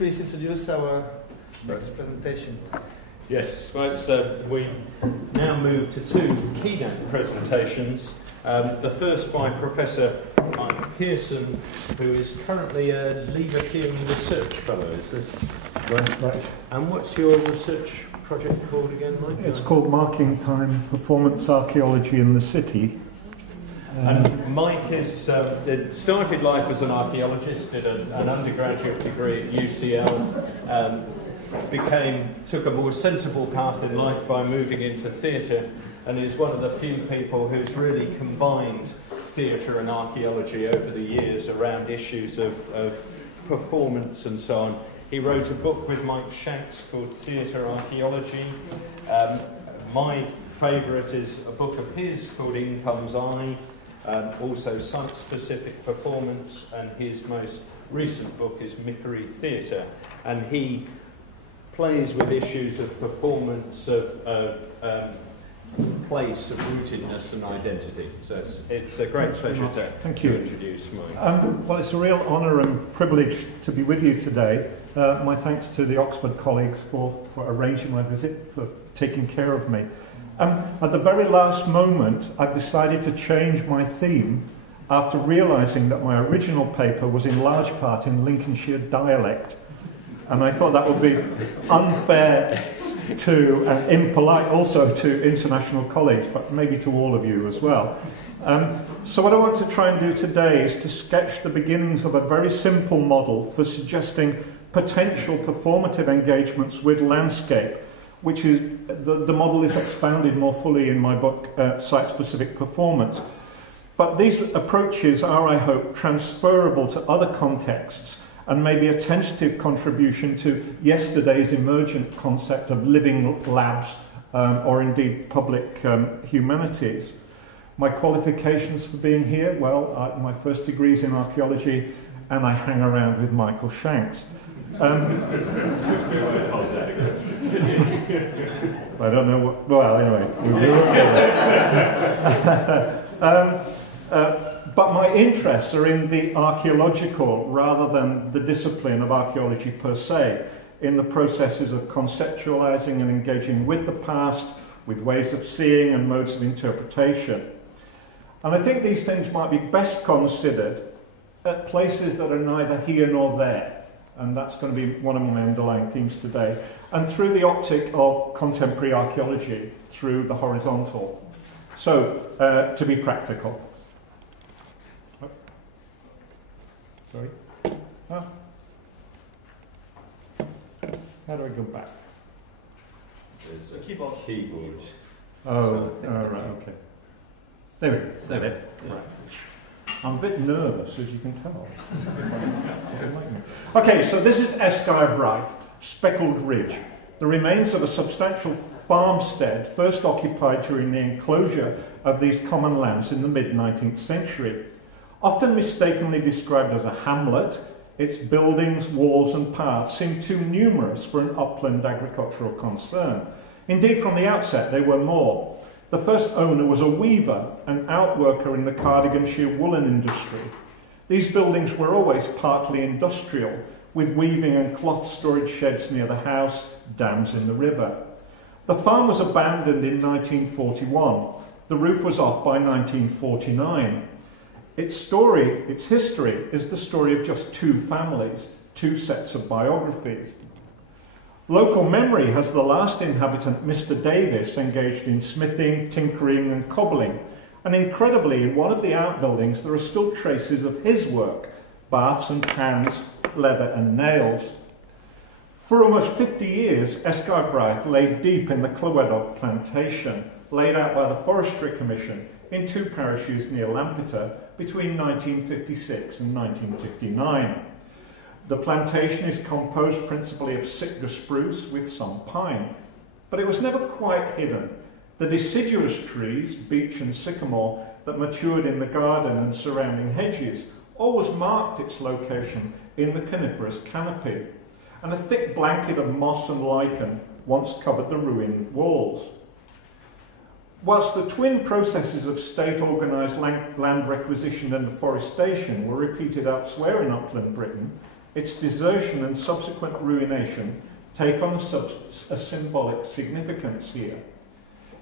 please introduce our next presentation? Yes, well, we now move to two keynote presentations. The first by Professor Mike Pearson, who is currently a Leverhulme Research Fellow. Is this right? And what's your research project called again, Mike? It's called Marking Time, Performance Archaeology in the City. And Mike has started life as an archaeologist, did an undergraduate degree at UCL, took a more sensible path in life by moving into theatre, and is one of the few people who's really combined theatre and archaeology over the years around issues of performance and so on. He wrote a book with Mike Shanks called Theatre Archaeology. My favourite is a book of his called In Comes I, also site-specific performance, and his most recent book is Mickery Theatre, and he plays with issues of performance, of place, of rootedness and identity. So it's a great pleasure to introduce Mike. Well, it's a real honour and privilege to be with you today. My thanks to the Oxford colleagues for arranging my visit, for taking care of me. At the very last moment, I've decided to change my theme after realising that my original paper was in large part in Lincolnshire dialect. And I thought that would be unfair to, and impolite also to international colleagues, but maybe to all of you as well. So what I want to try and do today is to sketch the beginnings of a very simple model for suggesting potential performative engagements with landscape, which is, the model is expounded more fully in my book, Site-Specific Performance. But these approaches are, I hope, transferable to other contexts, and maybe a tentative contribution to yesterday's emergent concept of living labs, or indeed public humanities. My qualifications for being here, well, my first degree is in archaeology, and I hang around with Michael Shanks. I don't know what, well, anyway. But my interests are in the archaeological rather than the discipline of archaeology per se, in the processes of conceptualizing and engaging with the past, with ways of seeing and modes of interpretation. And I think these things might be best considered at places that are neither here nor there. And that's going to be one of my underlying themes today. And through the optic of contemporary archaeology, through the horizontal. So, to be practical. Oh. Sorry? Ah. How do I go back? There's a keyboard. Oh, right, okay. There we go. There. Right. I'm a bit nervous, as you can tell. Okay, so this is Aberystwyth, Speckled Ridge, the remains of a substantial farmstead first occupied during the enclosure of these common lands in the mid-19th century. Often mistakenly described as a hamlet, its buildings, walls and paths seem too numerous for an upland agricultural concern. Indeed, from the outset, they were more. The first owner was a weaver, an outworker in the Cardiganshire woolen industry. These buildings were always partly industrial, with weaving and cloth storage sheds near the house, dams in the river. The farm was abandoned in 1941. The roof was off by 1949. Its story, its history, is the story of just two families, two sets of biographies. Local memory has the last inhabitant, Mr. Davis, engaged in smithing, tinkering and cobbling. And incredibly, in one of the outbuildings, there are still traces of his work, baths and pans, leather and nails. For almost 50 years, Aberystwyth lay deep in the Clywedog plantation, laid out by the Forestry Commission in two parishes near Lampeter between 1956 and 1959. The plantation is composed principally of Sitka spruce with some pine, but it was never quite hidden. The deciduous trees, beech and sycamore, that matured in the garden and surrounding hedges always marked its location in the coniferous canopy, and a thick blanket of moss and lichen once covered the ruined walls. Whilst the twin processes of state-organised land requisition and deforestation were repeated elsewhere in upland Britain, its desertion and subsequent ruination take on a symbolic significance here.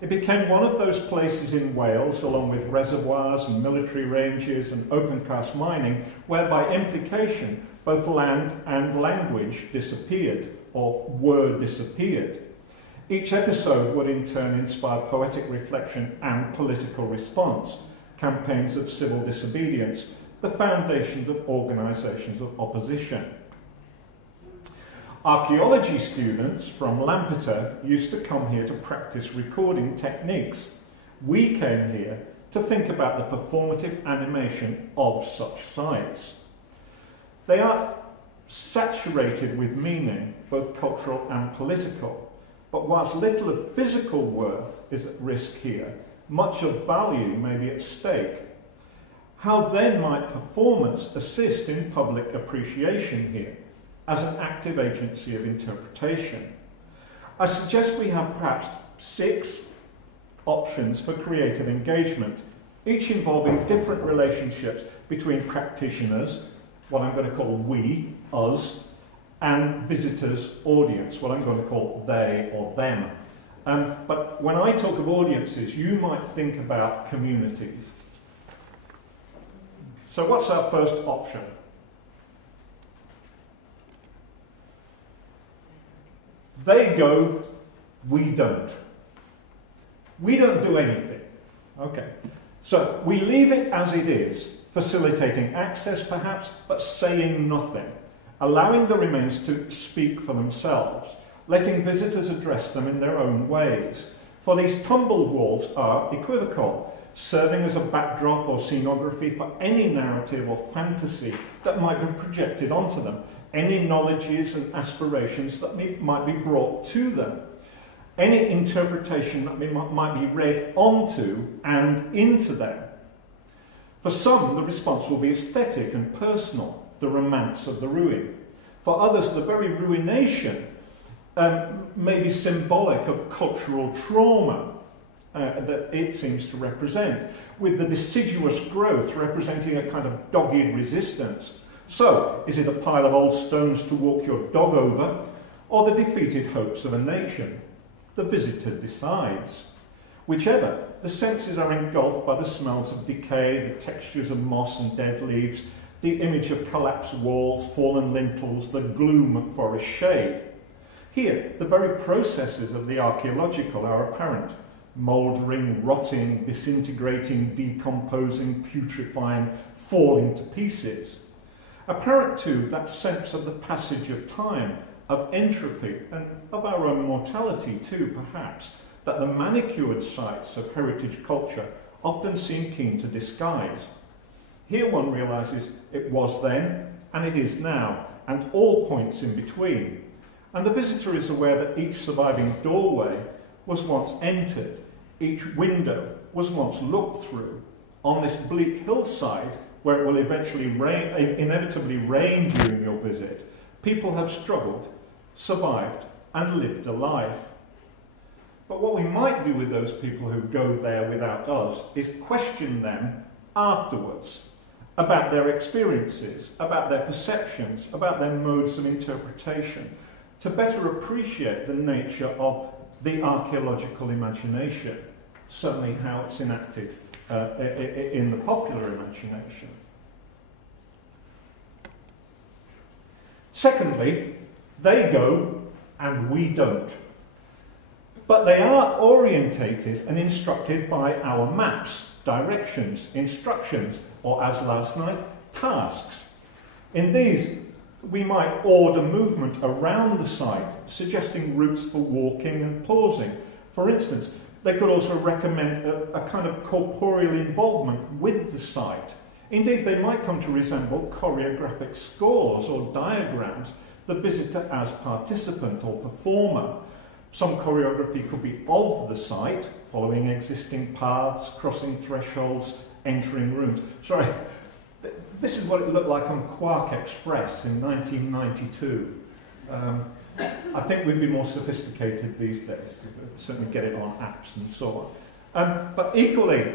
It became one of those places in Wales, along with reservoirs and military ranges and open-cast mining, where by implication both land and language disappeared, or were disappeared. Each episode would in turn inspire poetic reflection and political response, campaigns of civil disobedience, the foundations of organisations of opposition. Archaeology students from Lampeter used to come here to practice recording techniques. We came here to think about the performative animation of such sites. They are saturated with meaning, both cultural and political, but whilst little of physical worth is at risk here, much of value may be at stake. How then might performance assist in public appreciation here, as an active agency of interpretation? I suggest we have perhaps 6 options for creative engagement, each involving different relationships between practitioners, what I'm going to call we, us, and visitors, audience, what I'm going to call they or them. But when I talk of audiences, you might think about communities. So what's our first option? They go, we don't. We don't do anything. Okay. So we leave it as it is, facilitating access perhaps, but saying nothing, allowing the remains to speak for themselves, letting visitors address them in their own ways. For these tumbled walls are equivocal, serving as a backdrop or scenography for any narrative or fantasy that might be projected onto them, any knowledges and aspirations that might be brought to them, any interpretation that might be read onto and into them. For some, the response will be aesthetic and personal, the romance of the ruin. For others, the very ruination may be symbolic of cultural trauma that it seems to represent, with the deciduous growth representing a kind of dogged resistance. So, is it a pile of old stones to walk your dog over, or the defeated hopes of a nation? The visitor decides. Whichever, the senses are engulfed by the smells of decay, the textures of moss and dead leaves, the image of collapsed walls, fallen lintels, the gloom of forest shade. Here, the very processes of the archaeological are apparent. Mouldering, rotting, disintegrating, decomposing, putrefying, falling to pieces. Apparent too, that sense of the passage of time, of entropy, and of our own mortality too, perhaps, that the manicured sites of heritage culture often seem keen to disguise. Here one realises it was then, and it is now, and all points in between. And the visitor is aware that each surviving doorway was once entered, each window was once looked through. On this bleak hillside, where it will inevitably rain during your visit, people have struggled, survived, and lived a life. But what we might do with those people who go there without us is question them afterwards about their experiences, about their perceptions, about their modes of interpretation, to better appreciate the nature of the archaeological imagination, certainly how it's enacted in the popular imagination. Secondly, they go and we don't. But they are orientated and instructed by our maps, directions, instructions, or as last night, tasks. In these, we might order movement around the site, suggesting routes for walking and pausing. For instance, they could also recommend a kind of corporeal involvement with the site. Indeed, they might come to resemble choreographic scores or diagrams, the visitor as participant or performer. Some choreography could be of the site, following existing paths, crossing thresholds, entering rooms. Sorry, this is what it looked like on Quark Express in 1992. I think we'd be more sophisticated these days. We'd certainly get it on apps and so on. But equally,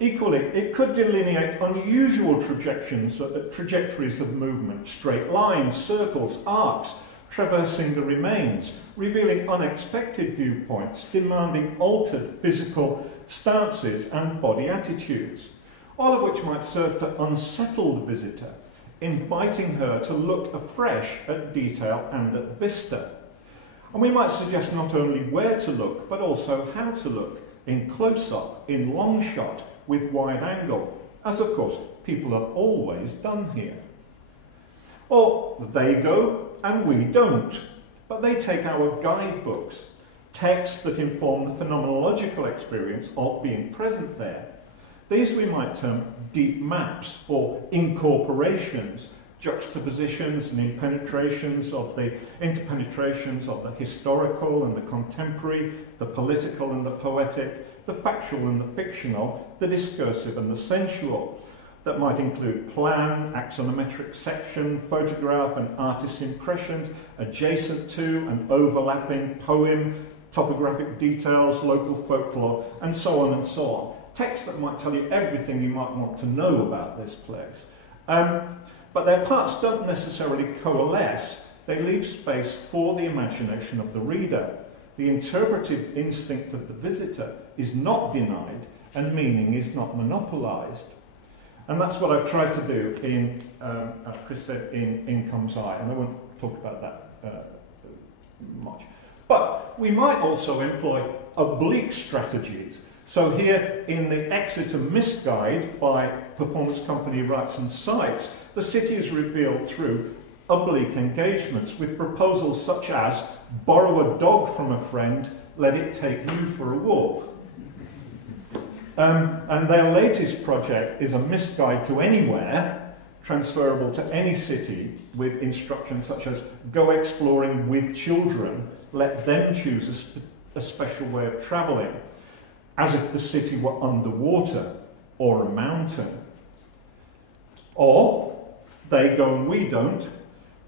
Equally, it could delineate unusual trajectories of movement, straight lines, circles, arcs, traversing the remains, revealing unexpected viewpoints, demanding altered physical stances and body attitudes, all of which might serve to unsettle the visitor, inviting her to look afresh at detail and at vista. And we might suggest not only where to look, but also how to look, in close-up, in long shot, with wide angle, as of course people have always done here. Or they go and we don't, but they take our guidebooks, texts that inform the phenomenological experience of being present there. These we might term deep maps or incorporations, juxtapositions and interpenetrations of the historical and the contemporary, the political and the poetic, the factual and the fictional, the discursive and the sensual, that might include plan, axonometric section, photograph and artist's impressions, adjacent to and overlapping poem, topographic details, local folklore, and so on and so on. Text that might tell you everything you might want to know about this place. But their parts don't necessarily coalesce. They leave space for the imagination of the reader. The interpretive instinct of the visitor is not denied, and meaning is not monopolised. And that's what I've tried to do in, Chris said, in Comes I, and I won't talk about that much. But we might also employ oblique strategies. So here in the Exeter Mist Guide by Performance Company Rights and Sites, the city is revealed through oblique engagements with proposals such as borrow a dog from a friend, let it take you for a walk. And their latest project is a mist guide to anywhere, transferable to any city, with instructions such as go exploring with children, let them choose a special way of travelling, as if the city were underwater or a mountain. Or they go and we don't,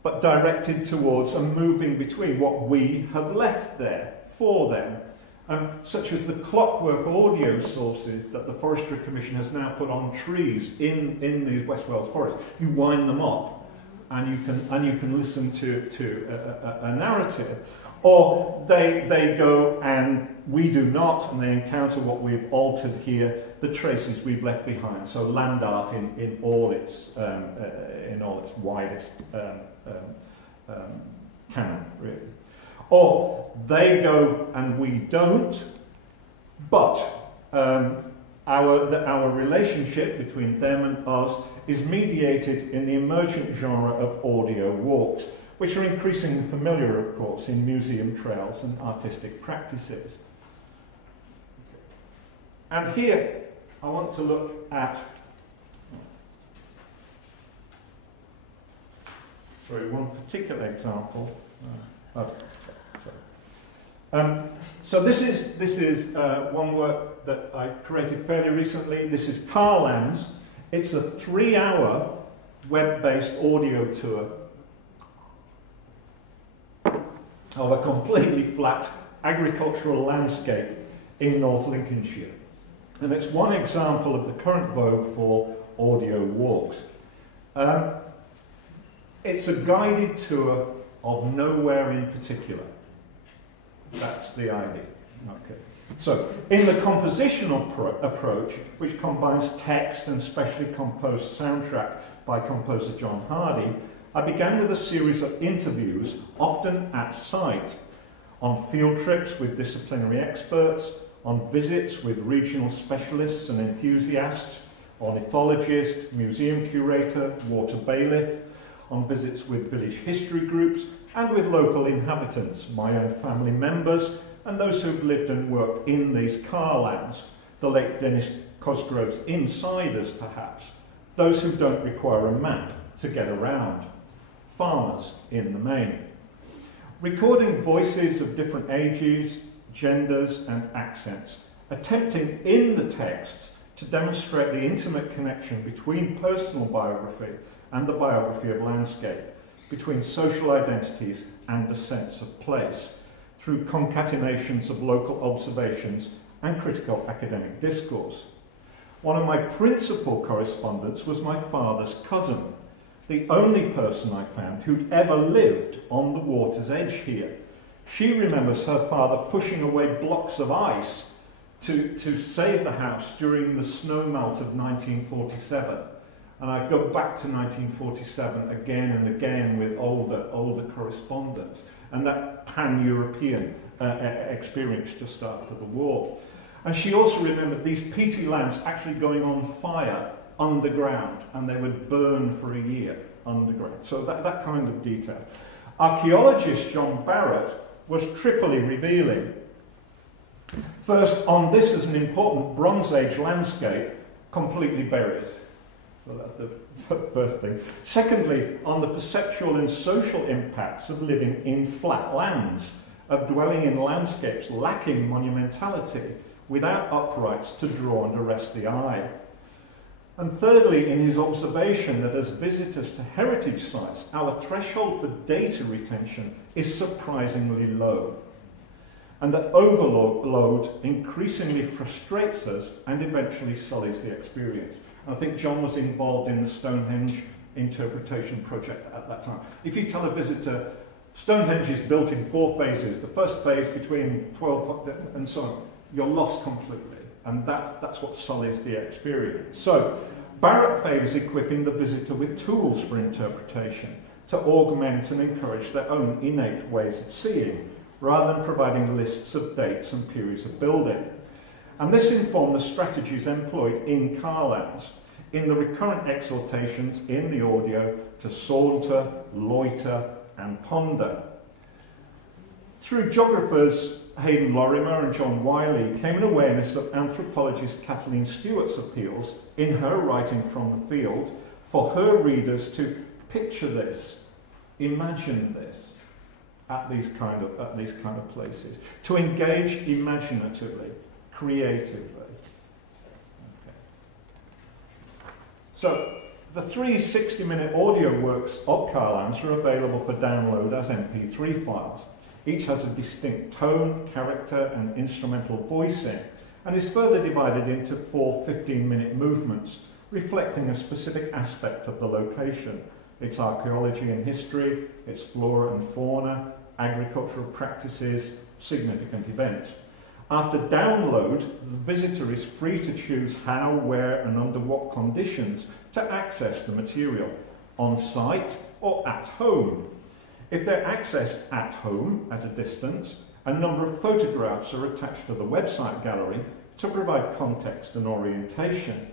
but directed towards a moving between what we have left there for them, such as the clockwork audio sources that the Forestry Commission has now put on trees in these West Wales forests. You wind them up and you can listen to a narrative. Or they go and we do not, and they encounter what we've altered here, the traces we've left behind. So land art in all its widest canon, really. Or they go and we don't, but our relationship between them and us is mediated in the emergent genre of audio walks, which are increasingly familiar, of course, in museum trails and artistic practices. And here, I want to look at, one particular example. So this is one work that I created fairly recently. This is Carlands. It's a 3-hour web-based audio tour of a completely flat agricultural landscape in North Lincolnshire. And it's one example of the current vogue for audio walks. It's a guided tour of nowhere in particular. That's the idea. Okay. So, in the compositional approach, which combines text and specially composed soundtrack by composer John Hardy, I began with a series of interviews, often at site, on field trips with disciplinary experts, on visits with regional specialists and enthusiasts, ornithologist, museum curator, water bailiff, on visits with village history groups, and with local inhabitants, my own family members, and those who've lived and worked in these Carlands, the late Dennis Cosgrove's insiders perhaps, those who don't require a map to get around, farmers in the main. Recording voices of different ages, genders and accents, attempting in the texts to demonstrate the intimate connection between personal biography and the biography of landscape, between social identities and a sense of place, through concatenations of local observations and critical academic discourse. One of my principal correspondents was my father's cousin, the only person I found who'd ever lived on the water's edge here. She remembers her father pushing away blocks of ice to save the house during the snow melt of 1947. And I go back to 1947 again and again with older correspondence, and that pan-European experience just after the war. And she also remembered these peaty lands actually going on fire underground, and they would burn for a year underground. So that kind of detail. Archaeologist John Barrett was triply revealing. First, on this as an important Bronze Age landscape, completely buried. So that's the first thing. Secondly, on the perceptual and social impacts of living in flat lands, of dwelling in landscapes lacking monumentality, without uprights to draw and arrest the eye. And thirdly, in his observation that as visitors to heritage sites, our threshold for data retention is surprisingly low, and that overload increasingly frustrates us and eventually sullies the experience. And I think John was involved in the Stonehenge interpretation project at that time. If you tell a visitor, Stonehenge is built in 4 phases, the first phase between 12 and so on, you're lost completely. And that's what sullies the experience. So Barrett favours equipping the visitor with tools for interpretation to augment and encourage their own innate ways of seeing, rather than providing lists of dates and periods of building. And this informed the strategies employed in Carlands, in the recurrent exhortations in the audio to saunter, loiter, and ponder. Through geographers Hayden Lorimer and John Wiley came an awareness of anthropologist Kathleen Stewart's appeals in her writing from the field for her readers to picture this, imagine this at these kind of places, to engage imaginatively, creatively. Okay. So the 3 60-minute audio works of Carlands are available for download as MP3 files. Each has a distinct tone, character, and instrumental voicing, and is further divided into 4 15-minute movements, reflecting a specific aspect of the location: its archaeology and history, its flora and fauna, agricultural practices, significant events. After download, the visitor is free to choose how, where, and under what conditions to access the material, on site or at home. If they're accessed at home, at a distance, a number of photographs are attached to the website gallery to provide context and orientation,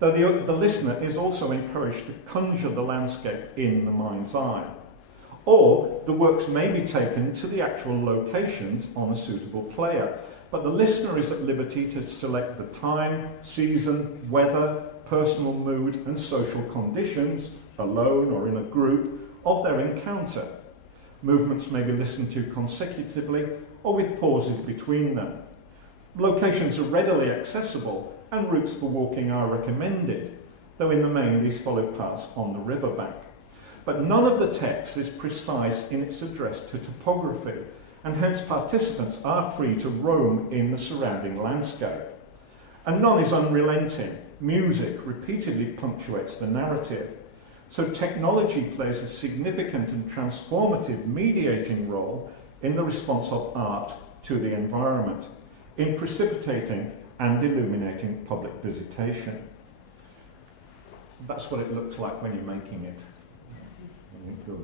though the listener is also encouraged to conjure the landscape in the mind's eye. Or the works may be taken to the actual locations on a suitable player, but the listener is at liberty to select the time, season, weather, personal mood, and social conditions, alone or in a group, of their encounter. Movements may be listened to consecutively or with pauses between them. Locations are readily accessible and routes for walking are recommended, though in the main these follow paths on the riverbank. But none of the text is precise in its address to topography, and hence participants are free to roam in the surrounding landscape. And none is unrelenting. Music repeatedly punctuates the narrative. So technology plays a significant and transformative mediating role in the response of art to the environment, in precipitating and illuminating public visitation. That's what it looks like when you're making it. Go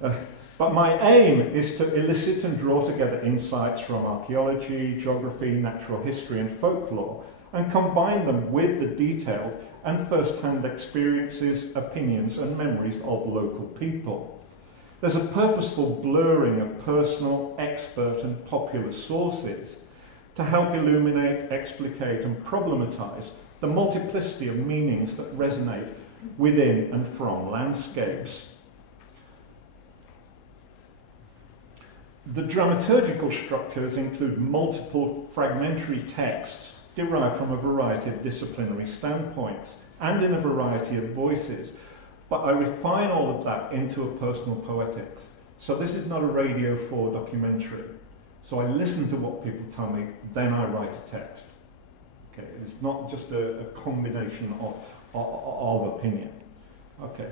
there. But my aim is to elicit and draw together insights from archaeology, geography, natural history, and folklore, and combine them with the detailed and first-hand experiences, opinions, and memories of local people. There's a purposeful blurring of personal, expert, and popular sources to help illuminate, explicate, and problematize the multiplicity of meanings that resonate within and from landscapes. The dramaturgical structures include multiple fragmentary texts derived from a variety of disciplinary standpoints and in a variety of voices, but I refine all of that into a personal poetics. So this is not a Radio 4 documentary. So I listen to what people tell me, then I write a text. Okay, it's not just a combination of opinion. Okay.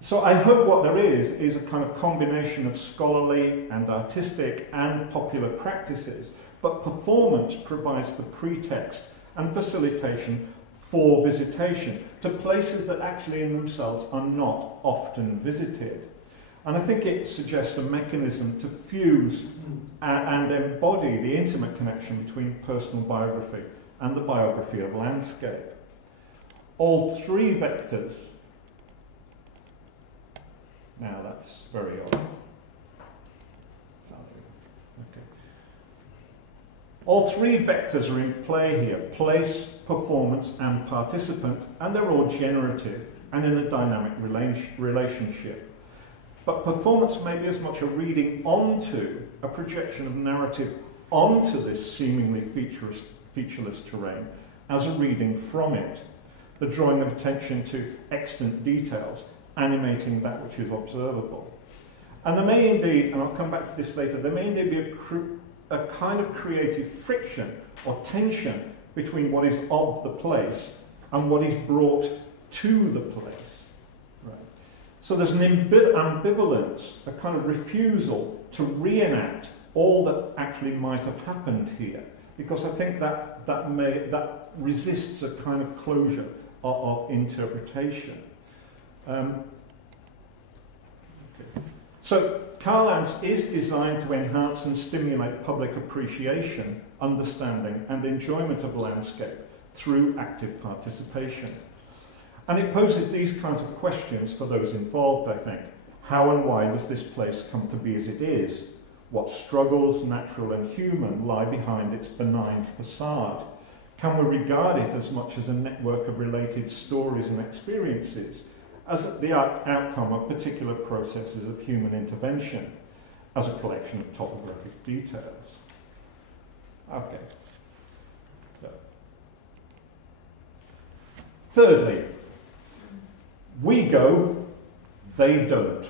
So I hope what there is a kind of combination of scholarly and artistic and popular practices, but performance provides the pretext and facilitation for visitation to places that actually in themselves are not often visited. And I think it suggests a mechanism to fuse and embody the intimate connection between personal biography and the biography of landscape. All three vectors. Now that's very odd. Okay. All three vectors are in play here: place, performance, and participant, and they're all generative and in a dynamic relationship. But performance may be as much a reading onto, a projection of narrative onto this seemingly featureless terrain, as a reading from it, the drawing of attention to extant details, animating that which is observable. And there may indeed, and I'll come back to this later, there may indeed be a kind of creative friction or tension between what is of the place and what is brought to the place. Right. So there's an ambivalence, a kind of refusal to reenact all that actually might have happened here, because I think that resists a kind of closure of interpretation. Okay. So Carlands is designed to enhance and stimulate public appreciation, understanding and enjoyment of landscape through active participation. And it poses these kinds of questions for those involved, I think. How and why does this place come to be as it is? What struggles, natural and human, lie behind its benign facade? Can we regard it as much as a network of related stories and experiences, as the outcome of particular processes of human intervention, as a collection of topographic details? Okay. So, thirdly, we go, they don't.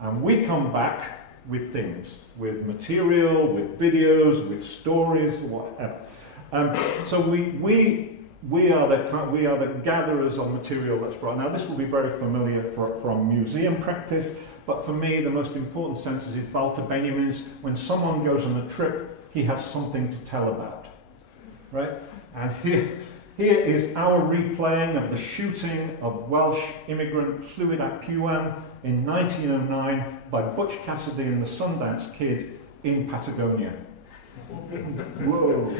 And we come back with things, with material, with videos, with stories, whatever. So we are the gatherers of material that's brought. Now this will be very familiar from museum practice, but for me the most important sentence is Walter Benjamin's: when someone goes on a trip, he has something to tell about. Right? And here is our replaying of the shooting of Welsh immigrant Llywyd ap Iwan in 1909 by Butch Cassidy and the Sundance Kid in Patagonia. Whoa.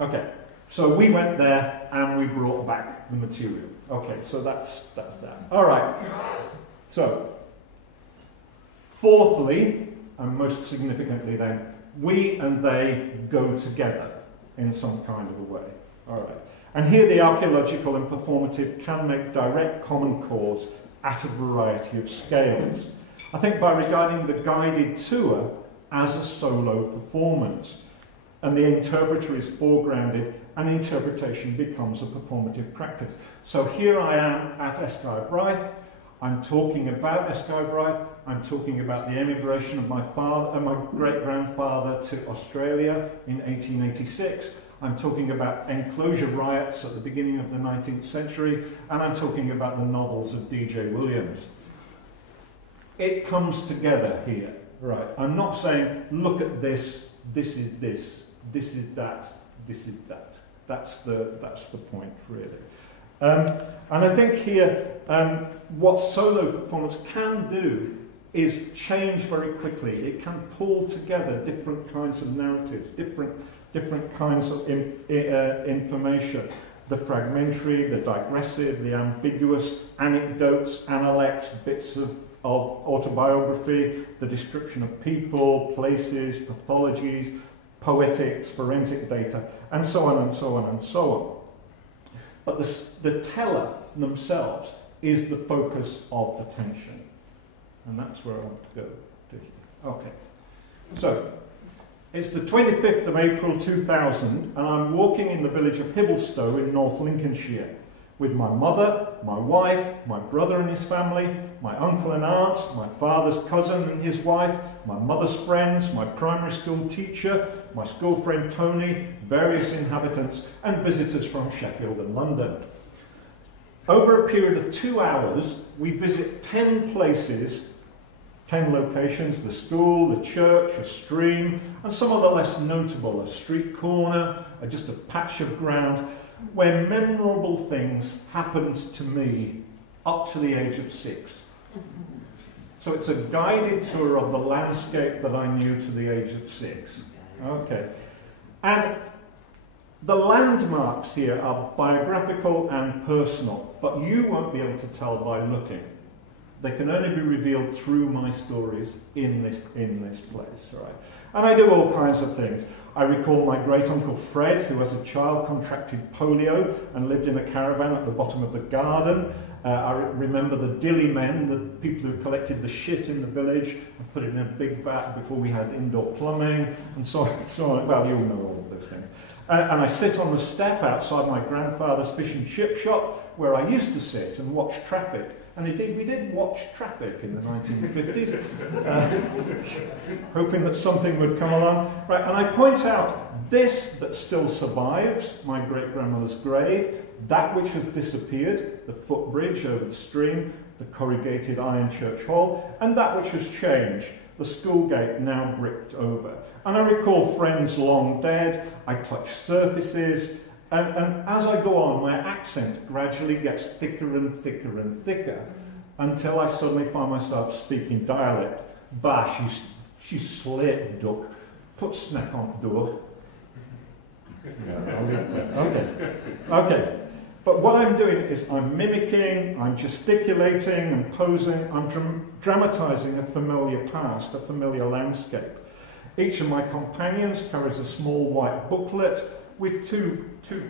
Okay, so we went there and we brought back the material. Okay, so that's that. All right. So, fourthly, and most significantly then, we and they go together in some kind of a way. All right. And here the archaeological and performative can make direct common cause at a variety of scales. I think by regarding the guided tour as a solo performance, and the interpreter is foregrounded, and interpretation becomes a performative practice. So here I am at Esgairn. I'm talking about Esgairn. I'm talking about the emigration of my father and my great-grandfather to Australia in 1886. I'm talking about enclosure riots at the beginning of the 19th century, and I'm talking about the novels of D.J. Williams. It comes together here, right? I'm not saying, look at this, this is this, this is that, this is that. That's the point, really. And I think here, what solo performance can do is change very quickly. It can pull together different kinds of narratives, different kinds of information. The fragmentary, the digressive, the ambiguous, anecdotes, analects, bits of autobiography, the description of people, places, pathologies, poetics, forensic data, and so on and so on and so on. But the teller themselves is the focus of attention. And that's where I want to go to here. Okay. So, it's the 25th of April 2000, and I'm walking in the village of Hibblestow in North Lincolnshire with my mother, my wife, my brother and his family, my uncle and aunt, my father's cousin and his wife, my mother's friends, my primary school teacher, my school friend Tony, various inhabitants, and visitors from Sheffield and London. Over a period of 2 hours, we visit 10 places, 10 locations: the school, the church, a stream, and some of the less notable, a street corner, or just a patch of ground, where memorable things happened to me up to the age of 6. So it's a guided tour of the landscape that I knew to the age of 6. Okay. And the landmarks here are biographical and personal, but you won't be able to tell by looking. They can only be revealed through my stories in this place, right? And I do all kinds of things. I recall my great-uncle Fred, who as a child contracted polio and lived in a caravan at the bottom of the garden. I remember the dilly men, the people who collected the shit in the village and put it in a big vat before we had indoor plumbing, and so on and so on. Well, you'll know all of those things. And I sit on the step outside my grandfather's fish and chip shop, where I used to sit and watch traffic. And indeed, we did watch traffic in the 1950s, hoping that something would come along. Right, and I point out this that still survives, my great-grandmother's grave, that which has disappeared, the footbridge over the stream, the corrugated iron church hall, and that which has changed, the school gate now bricked over. And I recall friends long dead, I touch surfaces, and as I go on, my accent gradually gets thicker and thicker and thicker, until I suddenly find myself speaking dialect. Bah, she's slate duck, put snack on the door. Okay. But what I'm doing is I'm mimicking, I'm gesticulating and posing, I'm dramatising a familiar past, a familiar landscape. Each of my companions carries a small white booklet with two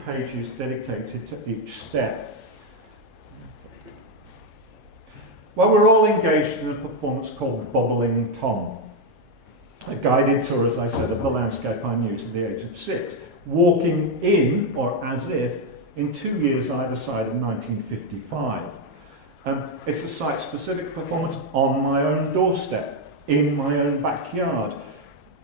pages dedicated to each step. Well, we're all engaged in a performance called Bubbling Tom, a guided tour, as I said, of the landscape I knew to the age of 6, walking in, or as if, in 2 years either side of 1955. It's a site-specific performance on my own doorstep, in my own backyard,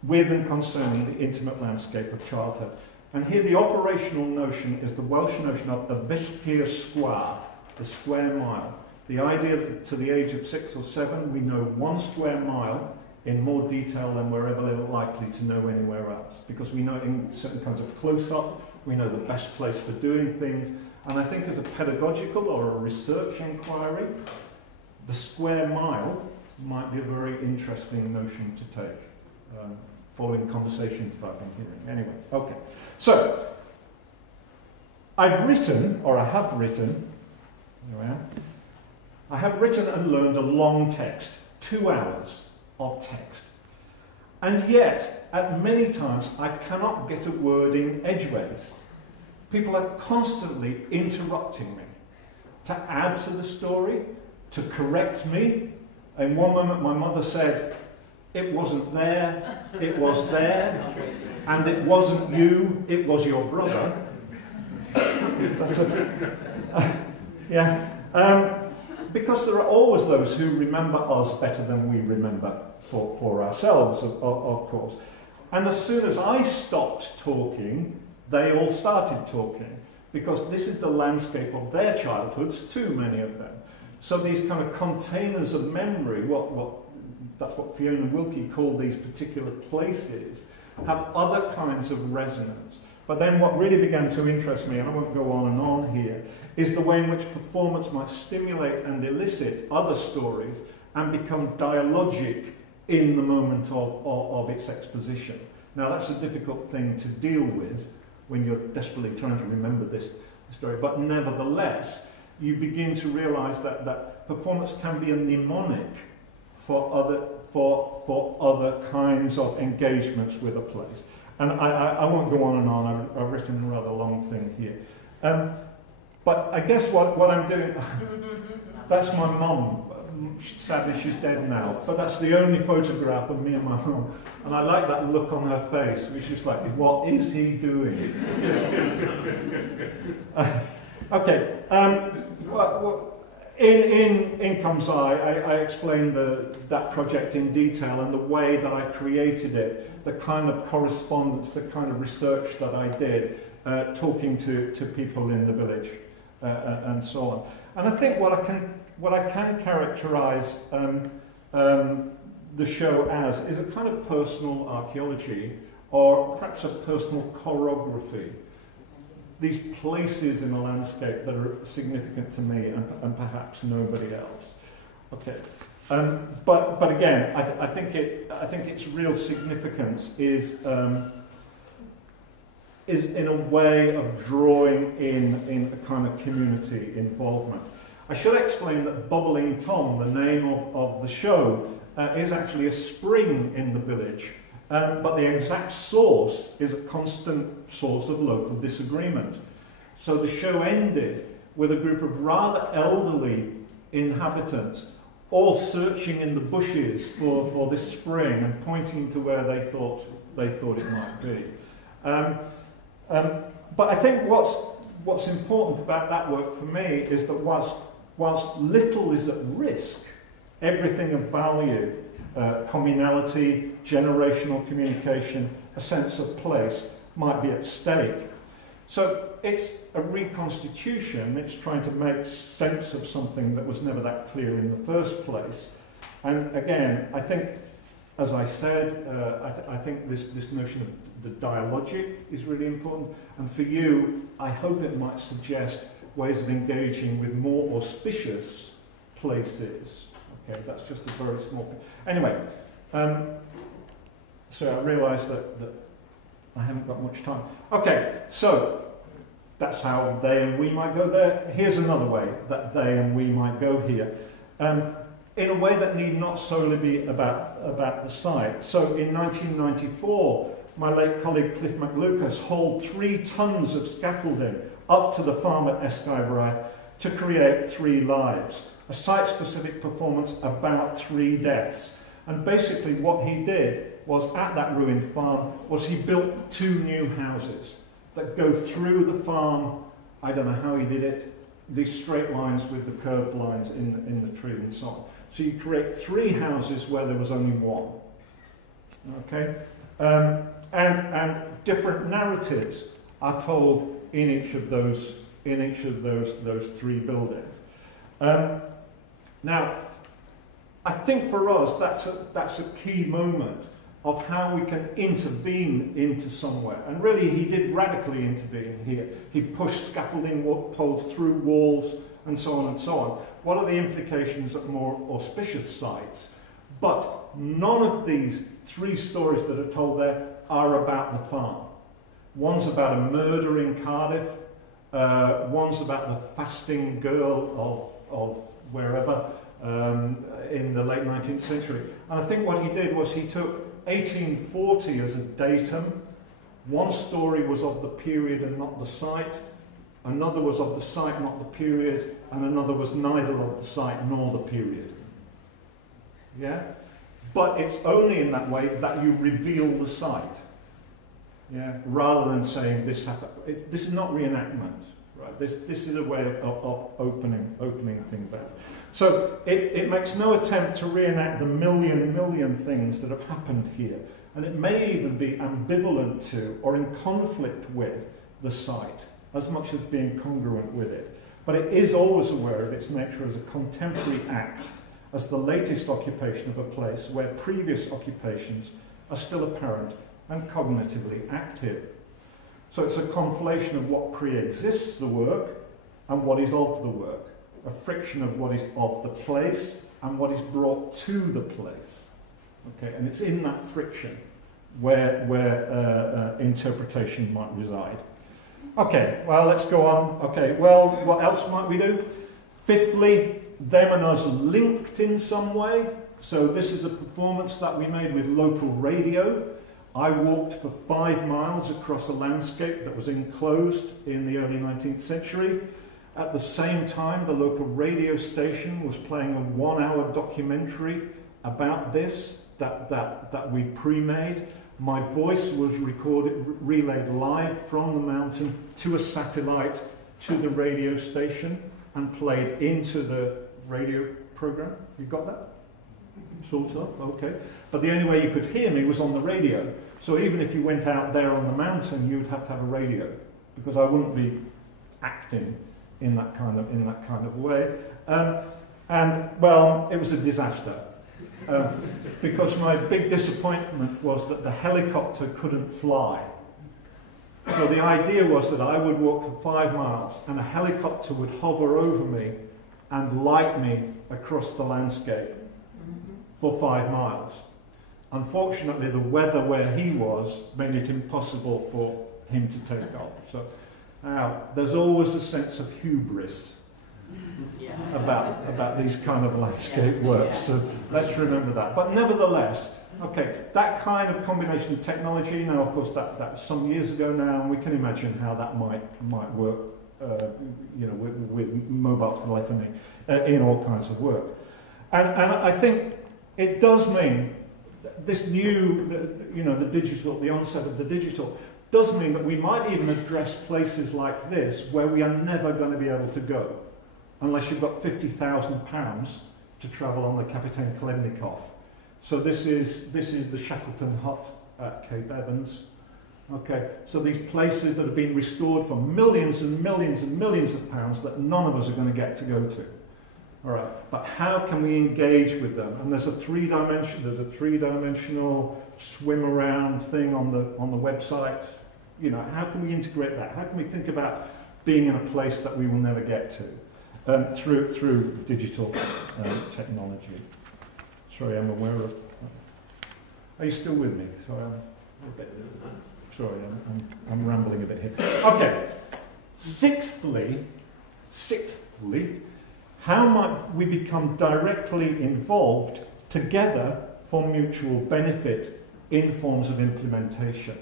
with and concerning the intimate landscape of childhood. And here the operational notion is the Welsh notion of a milltir square, the square mile. The idea that to the age of 6 or 7 we know 1 square mile in more detail than we're ever likely to know anywhere else, because we know in certain kinds of close-up, we know the best place for doing things, and I think as a pedagogical or a research inquiry, the square mile might be a very interesting notion to take, following conversations that I've been hearing. Anyway, okay. So, I have written and learned a long text, 2 hours of text. And yet, at many times, I cannot get a word in edgeways. People are constantly interrupting me to add to the story, to correct me. In one moment, my mother said, "It wasn't there, it was there, and it wasn't you, it was your brother." That's because there are always those who remember us better than we remember for ourselves, of course. And as soon as I stopped talking, they all started talking, because this is the landscape of their childhoods too, many of them. So these kind of containers of memory, that's what Fiona Wilkie called these particular places, have other kinds of resonance. But then what really began to interest me, and I won't go on and on here, is the way in which performance might stimulate and elicit other stories and become dialogic in the moment of its exposition. Now that's a difficult thing to deal with when you're desperately trying to remember this story, but nevertheless, you begin to realise that performance can be a mnemonic for other kinds of engagements with a place. And I won't go on and on, I've written a rather long thing here. But I guess what I'm doing, that's my mum. Sadly, she's dead now, but that's the only photograph of me and my mum. And I like that look on her face, which is like, what is he doing? in comes I explained that project in detail and the way that I created it, the kind of correspondence, the kind of research that I did, talking to people in the village and so on. And I think what I can characterise the show as is a kind of personal archaeology, or perhaps a personal chorography. These places in a landscape that are significant to me and perhaps nobody else. Okay, but again, I think its real significance is in a way of drawing in a kind of community involvement. I should explain that Bubbling Tom, the name of the show, is actually a spring in the village. But the exact source is a constant source of local disagreement. So the show ended with a group of rather elderly inhabitants all searching in the bushes for this spring and pointing to where they thought it might be. But I think what's important about that work for me is that whilst little is at risk, everything of value, communality, generational communication, a sense of place might be at stake. So it's a reconstitution, it's trying to make sense of something that was never that clear in the first place. And again, I think, as I said, I think this notion of the dialogic is really important. And for you, I hope it might suggest ways of engaging with more auspicious places. Okay, that's just a very small... Anyway, so I realise that I haven't got much time. Okay, so that's how they and we might go there. Here's another way that they and we might go here. In a way that need not solely be about the site. So in 1994, my late colleague Cliff McLucas hauled 3 tons of scaffolding up to the farm at Aberystwyth to create 3 lives. A site-specific performance about 3 deaths. And basically what he did was, at that ruined farm, was he built 2 new houses that go through the farm. I don't know how he did it, these straight lines with the curved lines in the tree and so on. So you create 3 houses where there was only 1. Okay? And different narratives are told in each of those 3 buildings. Now, I think for us that's a key moment of how we can intervene into somewhere. And really, he did radically intervene here. He pushed scaffolding poles through walls and so on and so on. What are the implications at more auspicious sites? But none of these 3 stories that are told there are about the farm. One's about a murder in Cardiff. One's about the fasting girl of wherever in the late 19th century. And I think what he did was he took 1840 as a datum. One story was of the period and not the site. Another was of the site, not the period. And another was neither of the site nor the period. Yeah? But it's only in that way that you reveal the site. Yeah? Rather than saying this happened. This is not reenactment. Right? This is a way of opening things out. So it makes no attempt to reenact the million things that have happened here. And it may even be ambivalent to or in conflict with the site, as much as being congruent with it. But it is always aware of its nature as a contemporary act, as the latest occupation of a place where previous occupations are still apparent and cognitively active. So it's a conflation of what pre-exists the work and what is of the work. A friction of what is of the place and what is brought to the place. Okay, and it's in that friction where interpretation might reside. Okay, well, let's go on. Okay, well, what else might we do? Fifthly, them and us linked in some way. So this is a performance that we made with local radio. I walked for 5 miles across a landscape that was enclosed in the early 19th century. At the same time, the local radio station was playing a 1-hour documentary about this that we pre-made. My voice was relayed live from the mountain to a satellite to the radio station and played into radio program. You got that? Sort of, okay. But the only way you could hear me was on the radio. So even if you went out there on the mountain, you'd have to have a radio, because I wouldn't be acting in that kind of way. And well, it was a disaster. Because my big disappointment was that the helicopter couldn't fly. So the idea was that I would walk for 5 miles and a helicopter would hover over me and light me across the landscape for 5 miles. Unfortunately, the weather where he was made it impossible for him to take off. So there's always a sense of hubris about these kind of landscape works. So let's remember that. But nevertheless, okay, that kind of combination of technology, now of course that's some years ago now, and we can imagine how that might work with mobile telephony in all kinds of work. And I think it does mean this new, the onset of the digital, does mean that we might even address places like this where we are never going to be able to go, unless you've got £50,000 to travel on the Kapitein Khlebnikov. So this is the Shackleton Hut at Cape Evans. Okay, so these places that have been restored for millions and millions and millions of pounds that none of us are going to get to go to. All right, but how can we engage with them? And there's a three-dimensional swim around thing on the website. You know, how can we integrate that? How can we think about being in a place that we will never get to through digital technology? Sorry, I'm aware of. Are you still with me? Sorry, I'm rambling a bit here. Okay. Sixthly, how might we become directly involved together for mutual benefit in forms of implementation?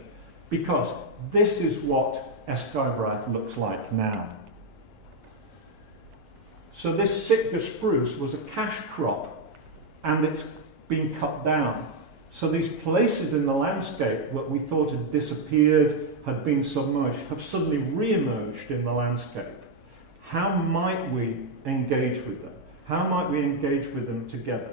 Because this is what Eskivraith looks like now. So this Sitka spruce was a cash crop, and it's been cut down. So these places in the landscape that we thought had disappeared, had been submerged, have suddenly re-emerged in the landscape. How might we engage with them? How might we engage with them together?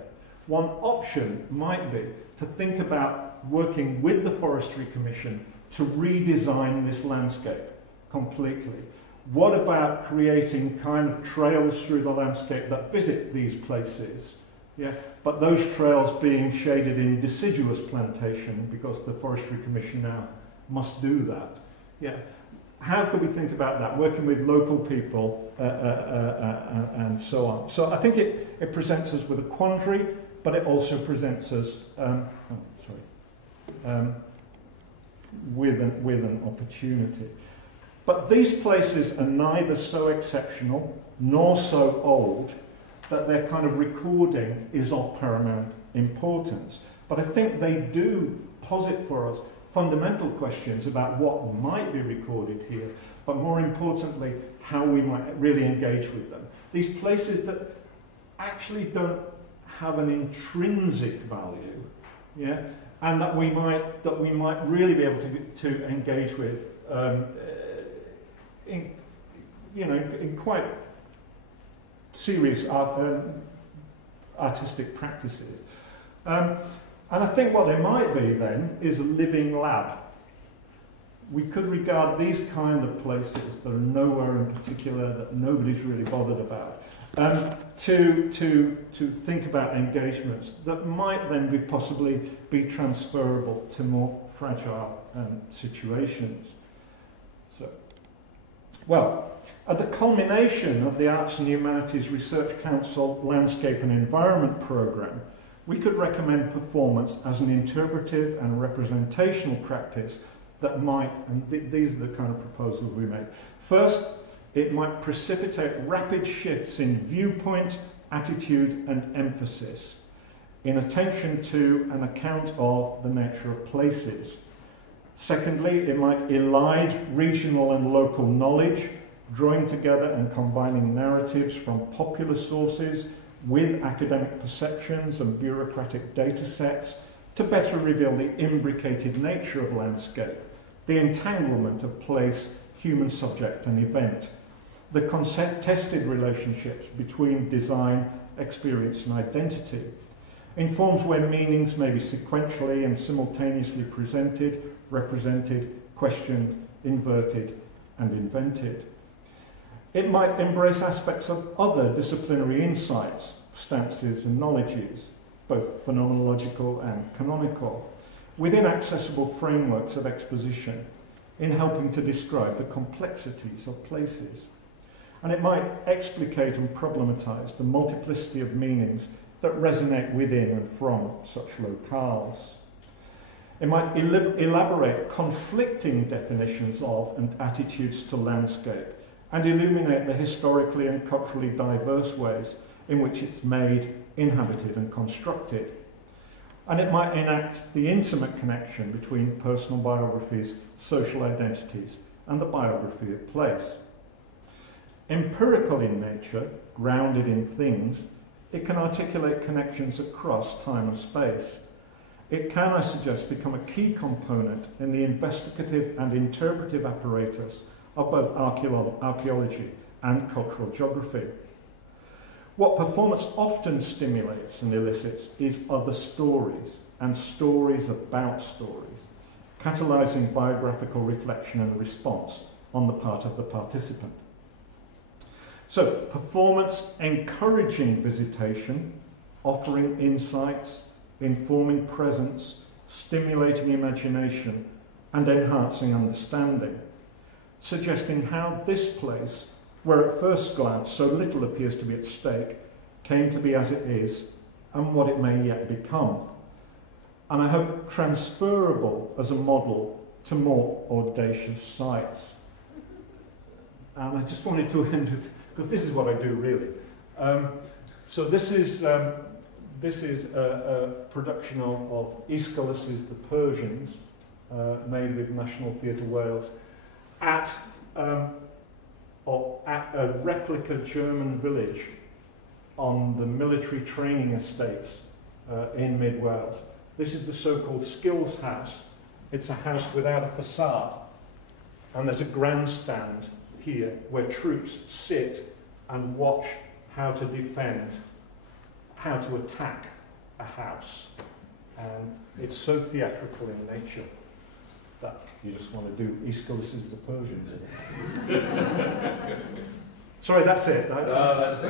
One option might be to think about working with the Forestry Commission to redesign this landscape completely. What about creating kind of trails through the landscape that visit these places? Yeah, but those trails being shaded in deciduous plantation, because the Forestry Commission now must do that. Yeah. How could we think about that, working with local people and so on? So I think it presents us with a quandary, but it also presents us with an opportunity. But these places are neither so exceptional nor so old that their kind of recording is of paramount importance. But I think they do posit for us fundamental questions about what might be recorded here, but more importantly, how we might really engage with them. These places that actually don't have an intrinsic value, yeah, and that we might really be able to engage with in quite serious artistic practices. And I think what they might be then is a living lab. We could regard these kind of places that are nowhere in particular, that nobody's really bothered about, to think about engagements that might then possibly be transferable to more fragile situations. So, well, at the culmination of the Arts and Humanities Research Council Landscape and Environment Programme, we could recommend performance as an interpretive and representational practice that might, and these are the kind of proposals we make. First, it might precipitate rapid shifts in viewpoint, attitude, and emphasis in attention to and account of the nature of places. Secondly, it might elide regional and local knowledge, drawing together and combining narratives from popular sources with academic perceptions and bureaucratic data sets to better reveal the imbricated nature of landscape, the entanglement of place, human subject and event, the contested relationships between design experience and identity, in forms where meanings may be sequentially and simultaneously presented, represented, questioned, inverted, and invented. It might embrace aspects of other disciplinary insights, stances and knowledges, both phenomenological and canonical, within accessible frameworks of exposition, in helping to describe the complexities of places. And it might explicate and problematize the multiplicity of meanings that resonate within and from such locales. It might elaborate conflicting definitions of and attitudes to landscape and illuminate the historically and culturally diverse ways in which it's made, inhabited and constructed. And it might enact the intimate connection between personal biographies, social identities and the biography of place. Empirical in nature, grounded in things, it can articulate connections across time and space. It can, I suggest, become a key component in the investigative and interpretive apparatus of both archaeology and cultural geography. What performance often stimulates and elicits is other stories and stories about stories, catalysing biographical reflection and response on the part of the participant. So, performance encouraging visitation, offering insights, informing presence, stimulating imagination, and enhancing understanding, suggesting how this place, where at first glance so little appears to be at stake, came to be as it is, and what it may yet become. And I hope transferable as a model to more audacious sites. And I just wanted to end with, because this is what I do really. So this is a production of Aeschylus's The Persians, made with National Theatre Wales, at a replica German village on the military training estates in mid-Wales. This is the so-called Skills House. It's a house without a facade. And there's a grandstand here where troops sit and watch how to defend, how to attack a house. And it's so theatrical in nature that you just want to do Aeschylus's The Persians. Sorry, that's it. That's